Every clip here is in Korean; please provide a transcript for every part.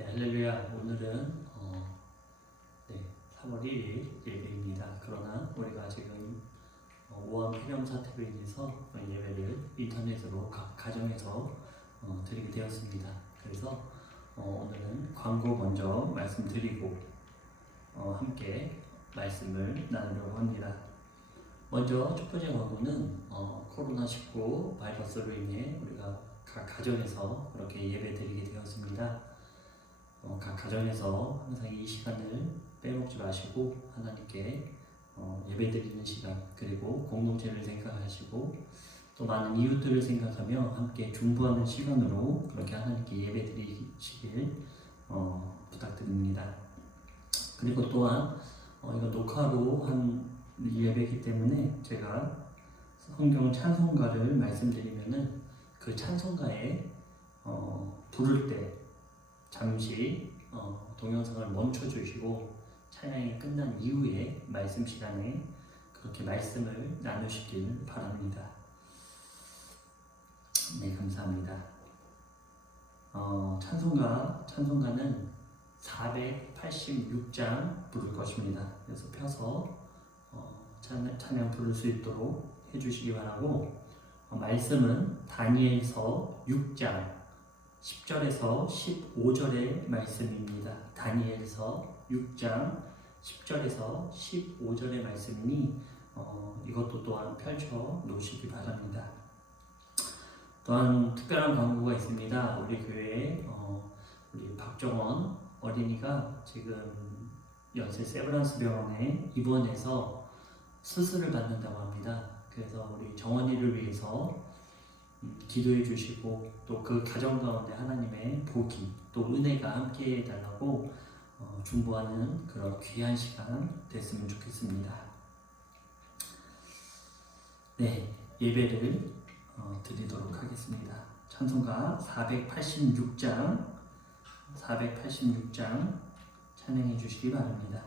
네, 할렐루야. 오늘은 3월 1일 예배입니다. 그러나 우리가 지금 우한 폐렴 사태로 인해서 예배를 인터넷으로 각 가정에서 드리게 되었습니다. 그래서 오늘은 광고 먼저 말씀드리고 함께 말씀을 나누려고 합니다. 먼저 첫 번째 광고는 코로나19 바이러스로 인해 우리가 각 가정에서 그렇게 예배 드리게 되었습니다. 각 가정에서 항상 이 시간을 빼먹지 마시고 하나님께 예배드리는 시간, 그리고 공동체를 생각하시고 또 많은 이웃들을 생각하며 함께 중보하는 시간으로 그렇게 하나님께 예배드리시길 부탁드립니다. 그리고 또한 이거 녹화로 한 예배이기 때문에 제가 성경 찬송가를 말씀드리면은 그 찬송가에 부를 때 잠시 동영상을 멈춰주시고 찬양이 끝난 이후에 말씀 시간에 그렇게 말씀을 나누시길 바랍니다. 네, 감사합니다. 찬송가는 486장 부를 것입니다. 그래서 펴서 찬양 부를 수 있도록 해주시기 바라고, 말씀은 다니엘서 6장 10절에서 15절의 말씀입니다. 다니엘서 6장 10절에서 15절의 말씀이니 이것도 또한 펼쳐 놓으시기 바랍니다. 또한 특별한 광고가 있습니다. 우리 교회에 우리 박정원 어린이가 지금 연세 세브란스 병원에 입원해서 수술을 받는다고 합니다. 그래서 우리 정원이를 위해서 기도해 주시고 또 그 가정 가운데 하나님의 복이 또 은혜가 함께 해달라고 중보하는 그런 귀한 시간 됐으면 좋겠습니다. 네, 예배를 드리도록 하겠습니다. 찬송가 486장 찬양해 주시기 바랍니다.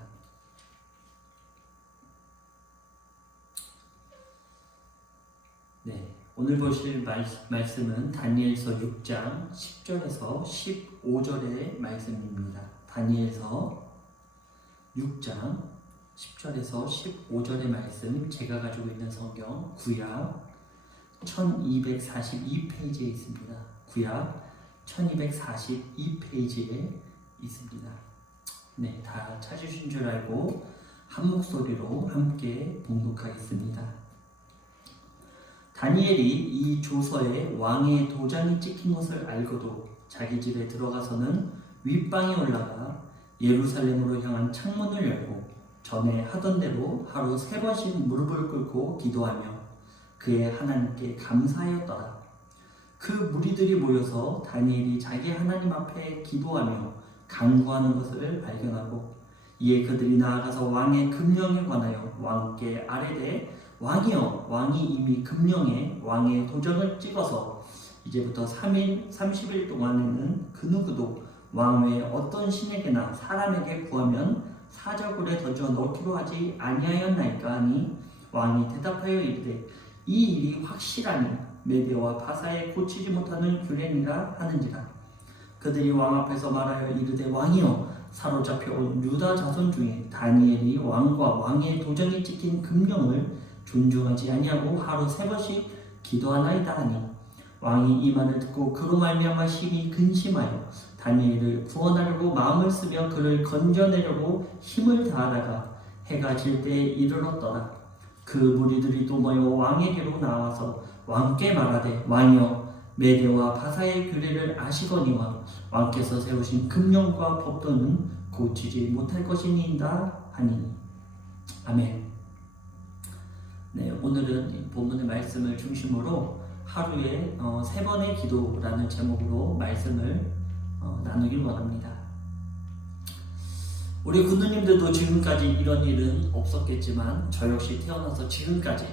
네, 오늘 보실 말씀은 다니엘서 6장 10절에서 15절의 말씀입니다. 다니엘서 6장 10절에서 15절의 말씀, 제가 가지고 있는 성경 구약 1242페이지에 있습니다. 구약 1242페이지에 있습니다. 네, 다 찾으신 줄 알고 한 목소리로 함께 봉독하겠습니다. 다니엘이 이 조서에 왕의 도장이 찍힌 것을 알고도 자기 집에 들어가서는 윗방에 올라가 예루살렘으로 향한 창문을 열고 전에 하던 대로 하루 3번씩 무릎을 꿇고 기도하며 그의 하나님께 감사하였더라. 그 무리들이 모여서 다니엘이 자기 하나님 앞에 기도하며 간구하는 것을 발견하고 이에 그들이 나아가서 왕의 금령에 관하여 왕께 아뢰되 왕이여, 왕이 이미 금령에 왕의 도장을 찍어서 이제부터 30일 동안에는 그 누구도 왕 외에 어떤 신에게나 사람에게 구하면 사저굴에 던져 넣기로 하지 아니하였나이까 하니 왕이 대답하여 이르되 이 일이 확실하니 메대와 바사에 고치지 못하는 규례니라 하는지라. 그들이 왕 앞에서 말하여 이르되 왕이여, 사로잡혀온 유다 자손 중에 다니엘이 왕과 왕의 도장이 찍힌 금령을 존중하지 아니하고 하루 3번씩 기도하나이다 하니 왕이 이 말을 듣고 그로 말미암아 심히 근심하여 다니엘을 구원하려고 마음을 쓰며 그를 건져내려고 힘을 다하다가 해가 질 때에 이르렀더라. 그 무리들이 또 모여 왕에게로 나와서 왕께 말하되 왕이여, 메대와 바사의 규례를 아시거니와 왕께서 세우신 금령과 법도는 고치지 못할 것이니이다 하니. 아멘. 네, 오늘은 본문의 말씀을 중심으로 하루에 3번의 기도라는 제목으로 말씀을 나누길 원합니다. 우리 군누님들도 지금까지 이런 일은 없었겠지만 저 역시 태어나서 지금까지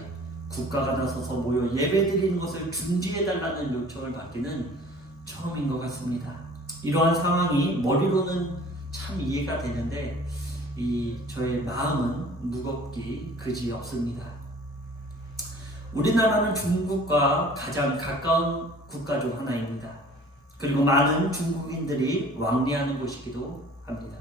국가가 나서서 모여 예배드리는 것을 중지해달라는 요청을 받기는 처음인 것 같습니다. 이러한 상황이 머리로는 참 이해가 되는데 저의 마음은 무겁기 그지 없습니다. 우리나라는 중국과 가장 가까운 국가 중 하나입니다. 그리고 많은 중국인들이 왕래하는 곳이기도 합니다.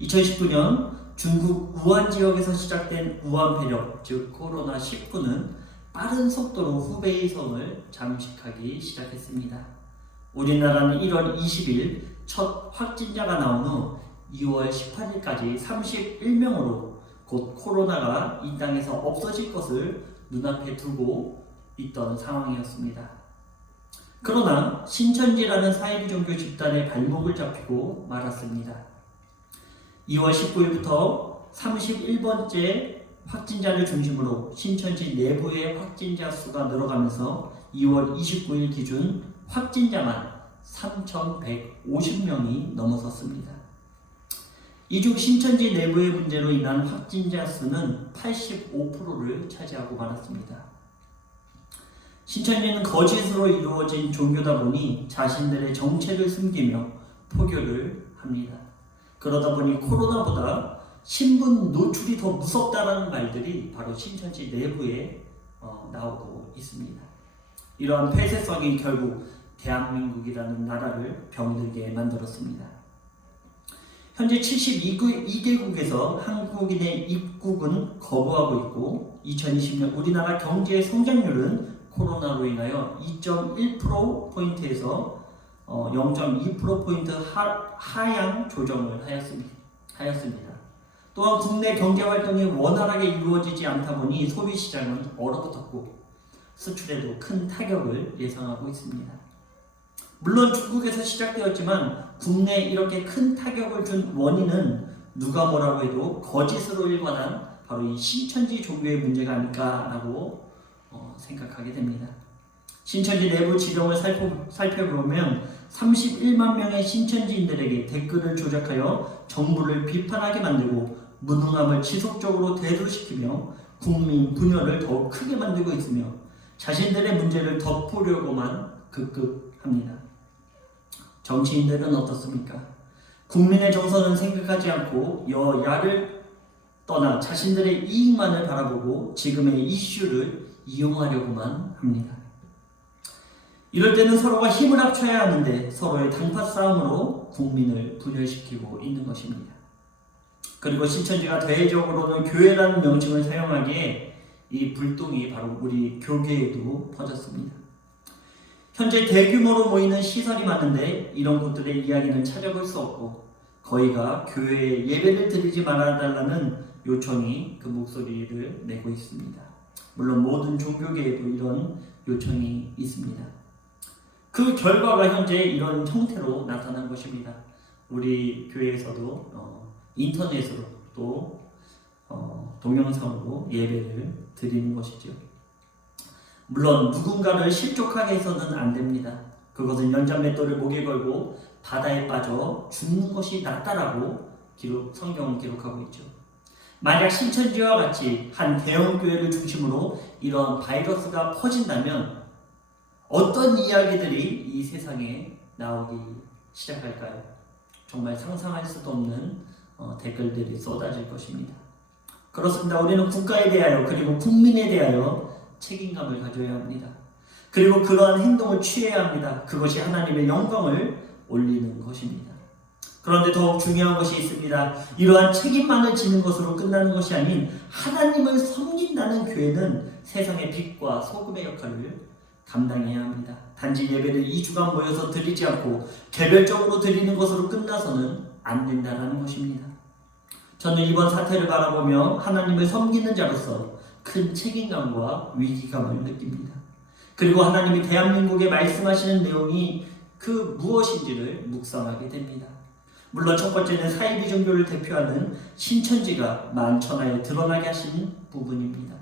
2019년 중국 우한 지역에서 시작된 우한 폐렴, 즉 코로나19는 빠른 속도로 후베이 성을 잠식하기 시작했습니다. 우리나라는 1월 20일 첫 확진자가 나온 후 2월 18일까지 31명으로 곧 코로나가 이 땅에서 없어질 것을 눈앞에 두고 있던 상황이었습니다. 그러나 신천지라는 사이비 종교 집단의 발목을 잡히고 말았습니다. 2월 19일부터 31번째 확진자를 중심으로 신천지 내부의 확진자 수가 늘어가면서 2월 29일 기준 확진자만 3,150명이 넘어섰습니다. 이중 신천지 내부의 문제로 인한 확진자 수는 85%를 차지하고 말았습니다. 신천지는 거짓으로 이루어진 종교다 보니 자신들의 정체를 숨기며 포교를 합니다. 그러다 보니 코로나보다 신분 노출이 더 무섭다라는 말들이 바로 신천지 내부에 나오고 있습니다. 이러한 폐쇄성이 결국 대한민국이라는 나라를 병들게 만들었습니다. 현재 72개국에서 한국인의 입국은 거부하고 있고 2020년 우리나라 경제 성장률은 코로나로 인하여 2.1%포인트에서 0.2%포인트 하향 조정을 하였습니다. 또한 국내 경제활동이 원활하게 이루어지지 않다 보니 소비시장은 얼어붙었고 수출에도 큰 타격을 예상하고 있습니다. 물론 중국에서 시작되었지만 국내에 이렇게 큰 타격을 준 원인은 누가 뭐라고 해도 거짓으로 일관한 바로 이 신천지 종교의 문제가 아닐까라고 생각하게 됩니다. 신천지 내부 지령을 살펴보면 31만 명의 신천지인들에게 댓글을 조작하여 정부를 비판하게 만들고 무능함을 지속적으로 대두시키며 국민 분열을 더욱 크게 만들고 있으며 자신들의 문제를 덮으려고만 급급합니다. 정치인들은 어떻습니까? 국민의 정서는 생각하지 않고 여야를 떠나 자신들의 이익만을 바라보고 지금의 이슈를 이용하려고만 합니다. 이럴 때는 서로가 힘을 합쳐야 하는데 서로의 단파 싸움으로 국민을 분열시키고 있는 것입니다. 그리고 신천지가 대외적으로는 교회라는 명칭을 사용하기에 이 불똥이 바로 우리 교계에도 퍼졌습니다. 현재 대규모로 모이는 시설이 많은데 이런 곳들의 이야기는 찾아볼 수 없고 거의가 교회에 예배를 드리지 말아달라는 요청이 그 목소리를 내고 있습니다. 물론 모든 종교계에도 이런 요청이 있습니다. 그 결과가 현재 이런 형태로 나타난 것입니다. 우리 교회에서도 인터넷으로 또 동영상으로 예배를 드리는 것이죠. 물론 누군가를 실족하게 해서는 안 됩니다. 그것은 연장맷돌을 목에 걸고 바다에 빠져 죽는 것이 낫다라고 성경은 기록하고 있죠. 만약 신천지와 같이 한 대형 교회를 중심으로 이런 바이러스가 퍼진다면 어떤 이야기들이 이 세상에 나오기 시작할까요? 정말 상상할 수도 없는 댓글들이 쏟아질 것입니다. 그렇습니다. 우리는 국가에 대하여 그리고 국민에 대하여 책임감을 가져야 합니다. 그리고 그러한 행동을 취해야 합니다. 그것이 하나님의 영광을 올리는 것입니다. 그런데 더욱 중요한 것이 있습니다. 이러한 책임만을 지는 것으로 끝나는 것이 아닌 하나님을 섬긴다는 교회는 세상의 빛과 소금의 역할을 감당해야 합니다. 단지 예배를 2주간 모여서 드리지 않고 개별적으로 드리는 것으로 끝나서는 안 된다는 것입니다. 저는 이번 사태를 바라보며 하나님을 섬기는 자로서 큰 책임감과 위기감을 느낍니다. 그리고 하나님이 대한민국에 말씀하시는 내용이 그 무엇인지를 묵상하게 됩니다. 물론 첫 번째는 사이비 종교를 대표하는 신천지가 만천하에 드러나게 하신 부분입니다.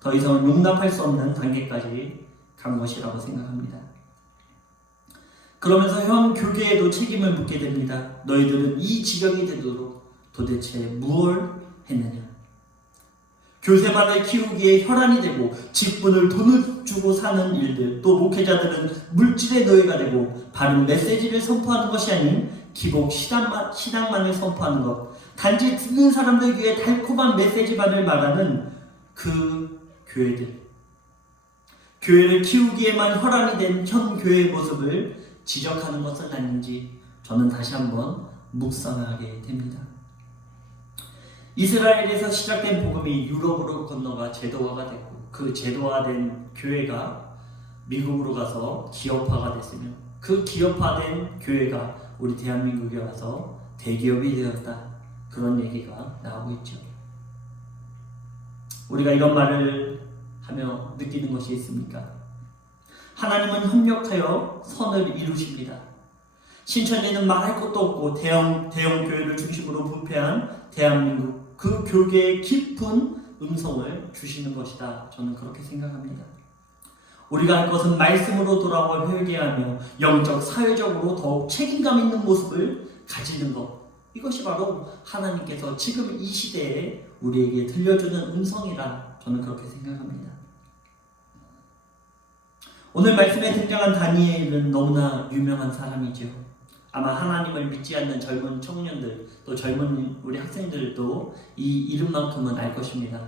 더 이상은 용납할 수 없는 단계까지 간 것이라고 생각합니다. 그러면서 현 교계에도 책임을 묻게 됩니다. 너희들은 이 지경이 되도록 도대체 무엇을 했느냐? 교세만을 키우기에 혈안이 되고 직분을 돈을 주고 사는 일들, 또 목회자들은 물질의 노예가 되고 바른 메시지를 선포하는 것이 아닌 기복 신앙만을 선포하는 것, 단지 듣는 사람들 귀에 달콤한 메시지만을 말하는 그 교회들, 교회를 키우기에만 혈안이 된 현 교회의 모습을 지적하는 것은 아닌지 저는 다시 한번 묵상하게 됩니다. 이스라엘에서 시작된 복음이 유럽으로 건너가 제도화가 됐고 그 제도화된 교회가 미국으로 가서 기업화가 됐으며 그 기업화된 교회가 우리 대한민국에 와서 대기업이 되었다. 그런 얘기가 나오고 있죠. 우리가 이런 말을 하며 느끼는 것이 있습니까? 하나님은 협력하여 선을 이루십니다. 신천지는 말할 것도 없고 대형 교회를 중심으로 부패한 대한민국 그 교계의 깊은 음성을 주시는 것이다. 저는 그렇게 생각합니다. 우리가 할 것은 말씀으로 돌아와 회개하며 영적, 사회적으로 더욱 책임감 있는 모습을 가지는 것. 이것이 바로 하나님께서 지금 이 시대에 우리에게 들려주는 음성이라 저는 그렇게 생각합니다. 오늘 말씀에 등장한 다니엘은 너무나 유명한 사람이죠. 아마 하나님을 믿지 않는 젊은 청년들 또 젊은 우리 학생들도 이 이름만큼은 알 것입니다.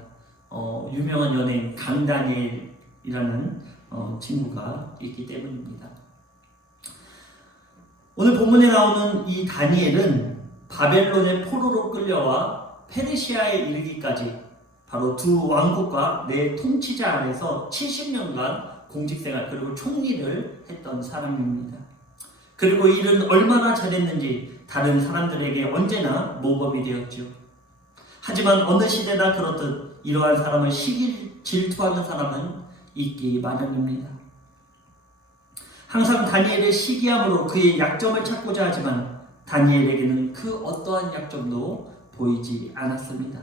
유명한 연예인 강다니엘이라는 친구가 있기 때문입니다. 오늘 본문에 나오는 이 다니엘은 바벨론의 포로로 끌려와 페르시아에 이르기까지 바로 두 왕국과 네 통치자 안에서 70년간 공직생활 그리고 총리를 했던 사람입니다. 그리고 일은 얼마나 잘했는지 다른 사람들에게 언제나 모범이 되었죠. 하지만 어느 시대나 그렇듯 이러한 사람을 질투하는 사람은 있기 마련입니다. 항상 다니엘을 시기함으로 그의 약점을 찾고자 하지만 다니엘에게는 그 어떠한 약점도 보이지 않았습니다.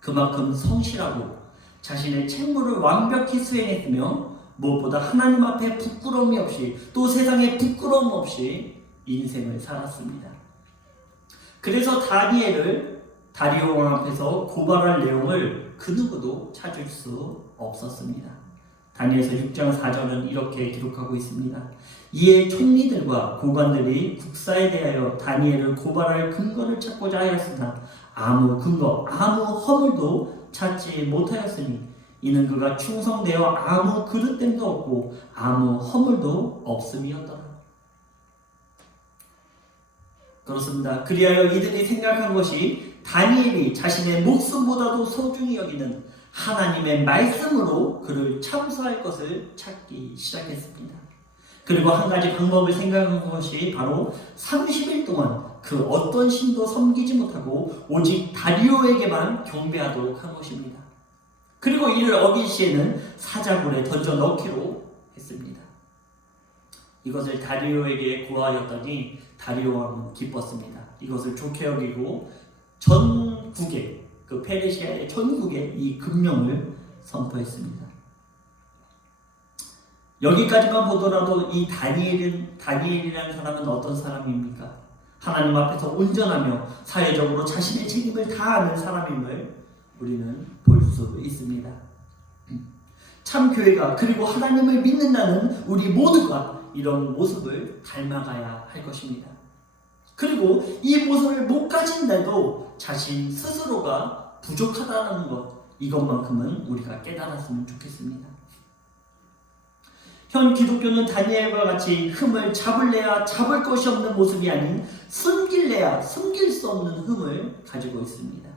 그만큼 성실하고 자신의 책무를 완벽히 수행했으며 무엇보다 하나님 앞에 부끄러움이 없이 또 세상에 부끄러움 없이 인생을 살았습니다. 그래서 다니엘을 다리오 왕 앞에서 고발할 내용을 그 누구도 찾을 수 없었습니다. 다니엘서 6장 4절은 이렇게 기록하고 있습니다. 이에 총리들과 고관들이 국사에 대하여 다니엘을 고발할 근거를 찾고자 하였으나 아무 근거, 아무 허물도 찾지 못하였으니 이는 그가 충성되어 아무 그릇됨도 없고 아무 허물도 없음이었더라. 그렇습니다. 그리하여 이들이 생각한 것이 다니엘이 자신의 목숨보다도 소중히 여기는 하나님의 말씀으로 그를 참수할 것을 찾기 시작했습니다. 그리고 한 가지 방법을 생각한 것이 바로 30일 동안 그 어떤 신도 섬기지 못하고 오직 다리오에게만 경배하도록 한 것입니다. 그리고 이를 어길 시에는 사자굴에 던져 넣기로 했습니다. 이것을 다리오에게 고하였더니 다리오 왕은 기뻤습니다. 이것을 좋게 여기고 전국에 그 페르시아의 전국에 이 금령을 선포했습니다. 여기까지만 보더라도 이 다니엘이라는 사람은 어떤 사람입니까? 하나님 앞에서 온전하며 사회적으로 자신의 책임을 다하는 사람임을 우리는 볼 수 있습니다. 참 교회가 그리고 하나님을 믿는다는 우리 모두가 이런 모습을 닮아가야 할 것입니다. 그리고 이 모습을 못 가진데도 자신 스스로가 부족하다는 것, 이것만큼은 우리가 깨달았으면 좋겠습니다. 현 기독교는 다니엘과 같이 흠을 잡을래야 잡을 것이 없는 모습이 아닌 숨길래야 숨길 수 없는 흠을 가지고 있습니다.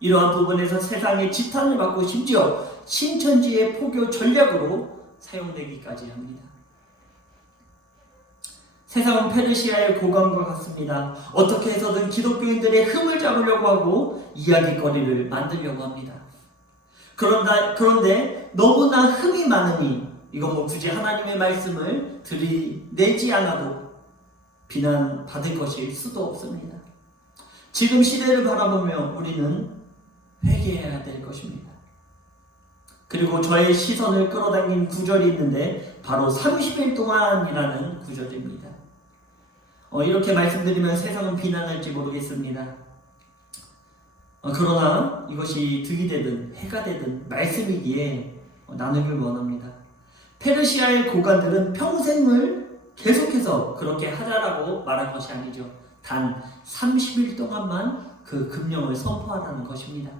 이러한 부분에서 세상의 지탄을 받고 심지어 신천지의 포교 전략으로 사용되기까지 합니다. 세상은 페르시아의 고관과 같습니다. 어떻게 해서든 기독교인들의 흠을 잡으려고 하고 이야기거리를 만들려고 합니다. 그런데 너무나 흠이 많으니 이건 굳이 하나님의 말씀을 들이내지 않아도 비난받을 것일 수도 없습니다. 지금 시대를 바라보며 우리는 회개해야 될 것입니다. 그리고 저의 시선을 끌어당긴 구절이 있는데 바로 30일 동안이라는 구절입니다. 이렇게 말씀드리면 세상은 비난할지 모르겠습니다. 그러나 이것이 득이 되든 해가 되든 말씀이기에 나누길 원합니다. 페르시아의 고관들은 평생을 계속해서 그렇게 하자라고 말한 것이 아니죠. 단 30일 동안만 그 금령을 선포하라는 것입니다.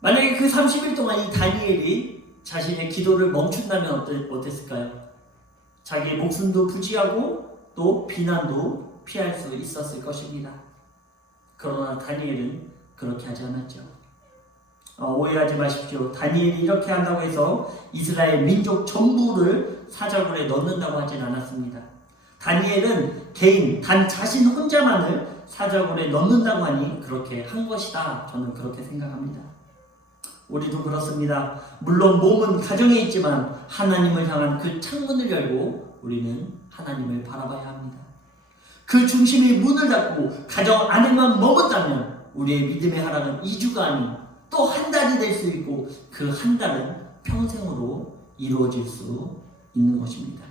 만약에 그 30일 동안 이 다니엘이 자신의 기도를 멈춘다면 어땠을까요? 자기의 목숨도 부지하고 또 비난도 피할 수 있었을 것입니다. 그러나 다니엘은 그렇게 하지 않았죠. 오해하지 마십시오. 다니엘이 이렇게 한다고 해서 이스라엘 민족 전부를 사자굴에 넣는다고 하진 않았습니다. 다니엘은 개인 단 자신 혼자만을 사자굴에 넣는다고 하니 그렇게 한 것이다. 저는 그렇게 생각합니다. 우리도 그렇습니다. 물론 몸은 가정에 있지만 하나님을 향한 그 창문을 열고 우리는 하나님을 바라봐야 합니다. 그 중심이 문을 닫고 가정 안에만 머문다면 우리의 믿음의 하락은 2주가 아닌 또 한 달이 될 수 있고 그 한 달은 평생으로 이루어질 수 있는 것입니다.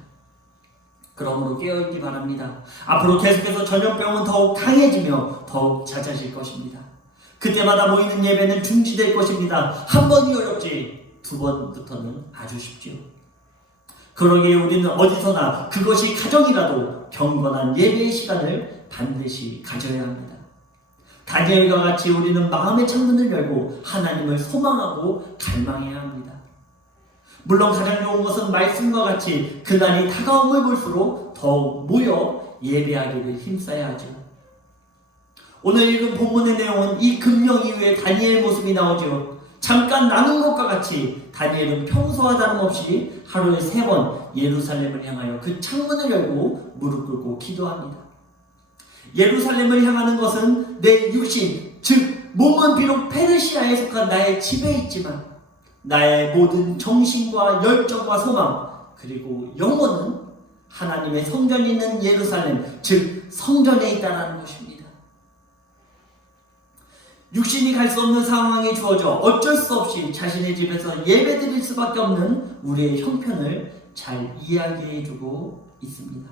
그러므로 깨어있기 바랍니다. 앞으로 계속해서 전염병은 더욱 강해지며 더욱 잦아질 것입니다. 그때마다 모이는 예배는 중지될 것입니다. 한 번이 어렵지 두 번부터는 아주 쉽지요. 그러기에 우리는 어디서나 그것이 가정이라도 경건한 예배의 시간을 반드시 가져야 합니다. 다니엘과 같이 우리는 마음의 창문을 열고 하나님을 소망하고 갈망해야 합니다. 물론 가장 좋은 것은 말씀과 같이 그날이 다가옴을 볼수록 더욱 모여 예배하기를 힘써야 하죠. 오늘 읽은 본문의 내용은 이 금령 이후에 다니엘 모습이 나오죠. 잠깐 나눈 것과 같이 다니엘은 평소와 다름없이 하루에 3번 예루살렘을 향하여 그 창문을 열고 무릎 꿇고 기도합니다. 예루살렘을 향하는 것은 내 육신, 즉 몸은 비록 페르시아에 속한 나의 집에 있지만 나의 모든 정신과 열정과 소망 그리고 영혼은 하나님의 성전이 있는 예루살렘, 즉 성전에 있다는 것입니다. 육신이 갈 수 없는 상황이 주어져 어쩔 수 없이 자신의 집에서 예배드릴 수밖에 없는 우리의 형편을 잘 이야기해주고 있습니다.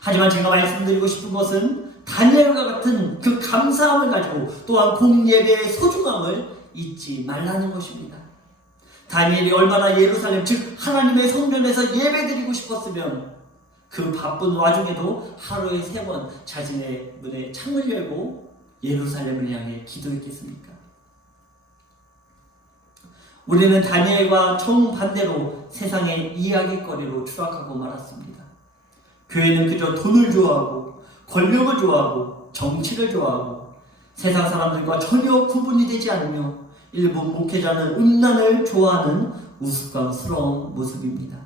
하지만 제가 말씀드리고 싶은 것은 다니엘과 같은 그 감사함을 가지고 또한 공예배의 소중함을 잊지 말라는 것입니다. 다니엘이 얼마나 예루살렘 즉 하나님의 성전에서 예배드리고 싶었으면 그 바쁜 와중에도 하루에 3번 자신의 문에 창을 열고 예루살렘을 향해 기도했겠습니까? 우리는 다니엘과 정반대로 세상의 이야기거리로 추락하고 말았습니다. 교회는 그저 돈을 좋아하고 권력을 좋아하고 정치를 좋아하고 세상 사람들과 전혀 구분이 되지 않으며 일부 목회자는 음란을 좋아하는 우스꽝스러운 모습입니다.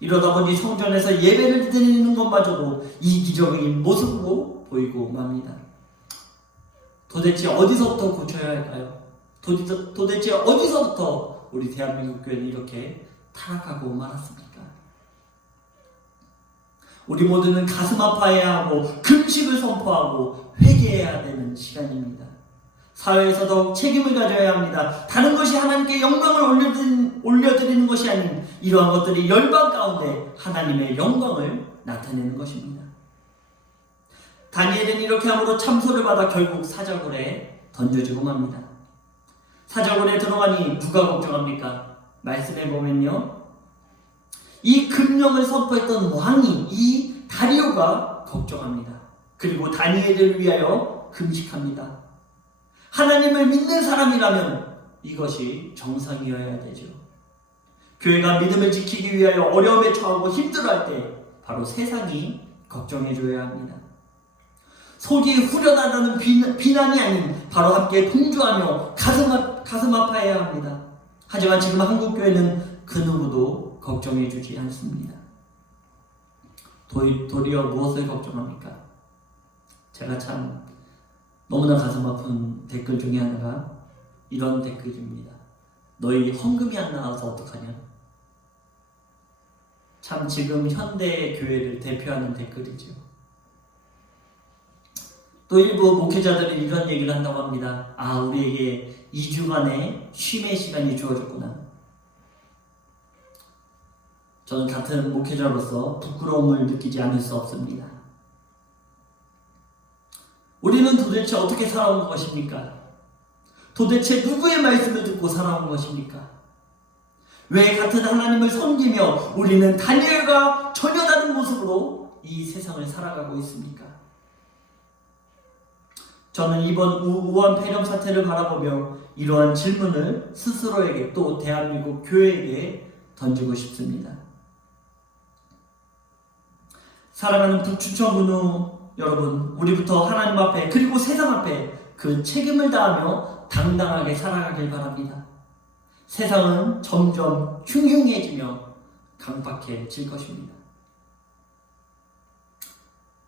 이러다 보니 성전에서 예배를 드리는 것마저도 이기적인 모습으로 보이고 맙니다. 도대체 어디서부터 고쳐야 할까요? 도대체 어디서부터 우리 대한민국 교회는 이렇게 타락하고 말았습니까? 우리 모두는 가슴 아파해야 하고 금식을 선포하고 회개해야 되는 시간입니다. 사회에서 더욱 책임을 가져야 합니다. 다른 것이 하나님께 영광을 올려드리는 것이 아닌 이러한 것들이 열방 가운데 하나님의 영광을 나타내는 것입니다. 다니엘은 이렇게 함으로 참소를 받아 결국 사자굴에 던져지고 맙니다. 사자굴에 들어가니 누가 걱정합니까? 말씀해 보면요, 이 금령을 선포했던 왕이 이 다리오가 걱정합니다. 그리고 다니엘을 위하여 금식합니다. 하나님을 믿는 사람이라면 이것이 정상이어야 되죠. 교회가 믿음을 지키기 위하여 어려움에 처하고 힘들어할 때 바로 세상이 걱정해줘야 합니다. 속이 후련하다는 비난이 아닌 바로 함께 동조하며 가슴 아파해야 합니다. 하지만 지금 한국교회는 그 누구도 걱정해주지 않습니다. 도리어 무엇을 걱정합니까? 제가 참 너무나 가슴 아픈 댓글 중에 하나가 이런 댓글입니다. 너희 헌금이 안 나와서 어떡하냐? 참 지금 현대 교회를 대표하는 댓글이죠. 또 일부 목회자들이 이런 얘기를 한다고 합니다. 아, 우리에게 2주간의 쉼의 시간이 주어졌구나. 저는 같은 목회자로서 부끄러움을 느끼지 않을 수 없습니다. 우리는 도대체 어떻게 살아온 것입니까? 도대체 누구의 말씀을 듣고 살아온 것입니까? 왜 같은 하나님을 섬기며 우리는 다니엘과 전혀 다른 모습으로 이 세상을 살아가고 있습니까? 저는 이번 우한 폐렴 사태를 바라보며 이러한 질문을 스스로에게 또 대한민국 교회에게 던지고 싶습니다. 사랑하는 북추천군우 여러분, 우리부터 하나님 앞에 그리고 세상 앞에 그 책임을 다하며 당당하게 살아가길 바랍니다. 세상은 점점 흉흉해지며 강박해질 것입니다.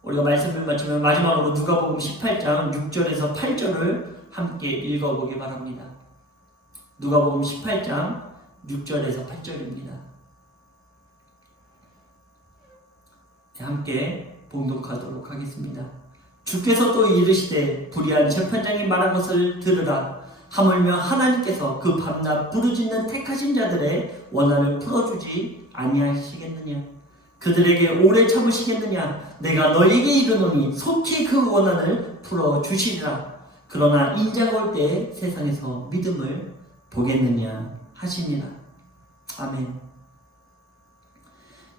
우리가 말씀을 마치면 마지막으로 누가복음 18장 6절에서 8절을 함께 읽어보기 바랍니다. 누가복음 18장 6절에서 8절입니다. 함께 봉독하도록 하겠습니다. 주께서 또 이르시되 불의한 재판장이 말한 것을 들으라. 하물며 하나님께서 그 밤낮 부르짖는 택하신 자들의 원한을 풀어주지 아니하시겠느냐? 그들에게 오래 참으시겠느냐? 내가 너에게 이르노니 속히 그 원한을 풀어주시리라. 그러나 인자가 올 때에 세상에서 믿음을 보겠느냐 하시니라. 아멘.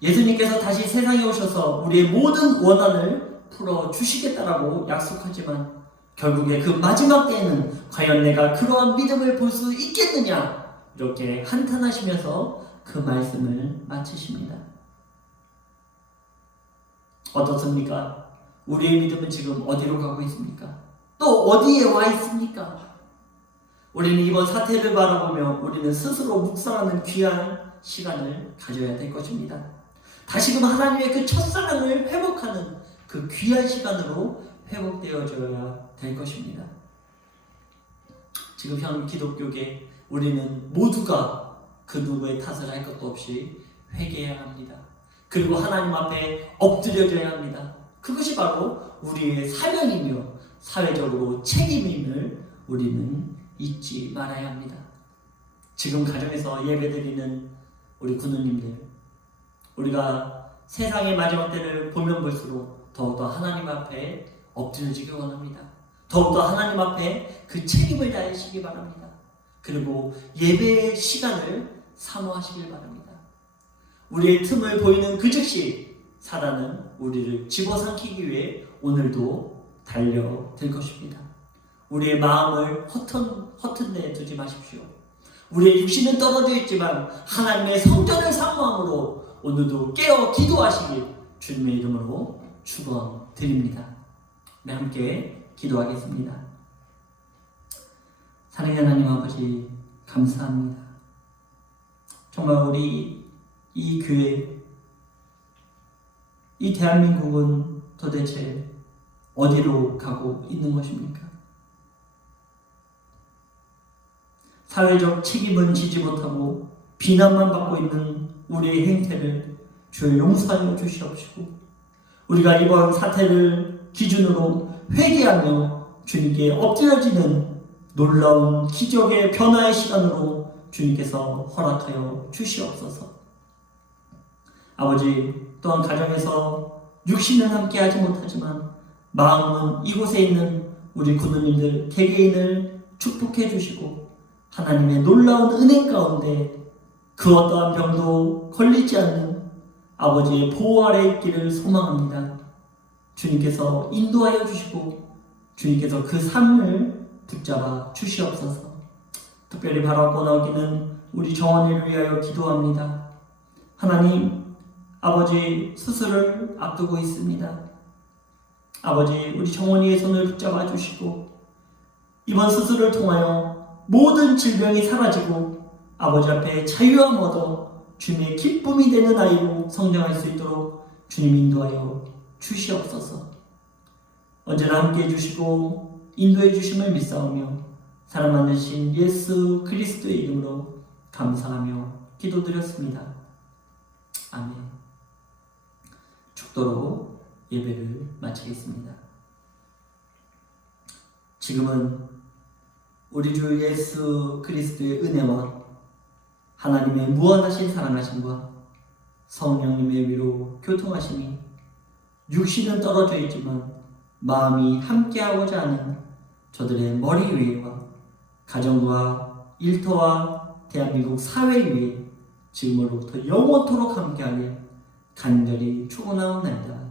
예수님께서 다시 세상에 오셔서 우리의 모든 원한을 풀어주시겠다라고 약속하지만 결국에 그 마지막 때에는 과연 내가 그러한 믿음을 볼 수 있겠느냐? 이렇게 한탄하시면서 그 말씀을 마치십니다. 어떻습니까? 우리의 믿음은 지금 어디로 가고 있습니까? 또 어디에 와 있습니까? 우리는 이번 사태를 바라보며 우리는 스스로 묵상하는 귀한 시간을 가져야 될 것입니다. 다시금 하나님의 그 첫사랑을 회복하는 그 귀한 시간으로 회복되어져야 될 것입니다. 지금 현 기독교계 우리는 모두가 그 누구의 탓을 할 것도 없이 회개해야 합니다. 그리고 하나님 앞에 엎드려져야 합니다. 그것이 바로 우리의 사명이며 사회적으로 책임임을 우리는 잊지 말아야 합니다. 지금 가정에서 예배드리는 우리 군우님들, 우리가 세상의 마지막 때를 보면 볼수록 더욱더 하나님 앞에 엎드려지기 원합니다. 더욱더 하나님 앞에 그 책임을 다하시기 바랍니다. 그리고 예배의 시간을 사모하시길 바랍니다. 우리의 틈을 보이는 그 즉시 사단은 우리를 집어삼키기 위해 오늘도 달려들 것입니다. 우리의 마음을 허튼 데 두지 마십시오. 우리의 육신은 떨어져 있지만 하나님의 성전을 사모함으로 오늘도 깨어 기도하시길 주님의 이름으로 축원드립니다. 네, 함께 기도하겠습니다. 사랑의 하나님 아버지, 감사합니다. 정말 우리 이 교회, 이 대한민국은 도대체 어디로 가고 있는 것입니까? 사회적 책임은 지지 못하고 비난만 받고 있는 우리의 행태를 주여 용서하여 주시옵시고, 우리가 이번 사태를 기준으로 회개하며 주님께 엎드려지는 놀라운 기적의 변화의 시간으로 주님께서 허락하여 주시옵소서. 아버지, 또한 가정에서 육신은 함께하지 못하지만 마음은 이곳에 있는 우리 군우님들 개개인을 축복해 주시고 하나님의 놀라운 은혜 가운데 그 어떠한 병도 걸리지 않는 아버지의 보호 아래 있기를 소망합니다. 주님께서 인도하여 주시고 주님께서 그 삶을 붙잡아 주시옵소서. 특별히 바라고 나오기는 우리 정원이를 위하여 기도합니다. 하나님, 아버지 수술을 앞두고 있습니다. 아버지, 우리 정원이의 손을 붙잡아 주시고 이번 수술을 통하여 모든 질병이 사라지고 아버지 앞에 자유함 얻어 주님의 기쁨이 되는 아이로 성장할 수 있도록 주님 인도하여 주시옵소서. 언제나 함께해 주시고 인도해 주심을 믿사오며 사랑 많으신 예수 그리스도의 이름으로 감사하며 기도드렸습니다. 아멘. 축도로 예배를 마치겠습니다. 지금은 우리 주 예수 그리스도의 은혜와 하나님의 무한하신 사랑하심과 성령님의 위로 교통하심이 육신은 떨어져 있지만 마음이 함께하고자 하는 저들의 머리 위에와 가정과 일터와 대한민국 사회 위에 지금으로부터 영원토록 함께하길 간절히 축원하옵나이다.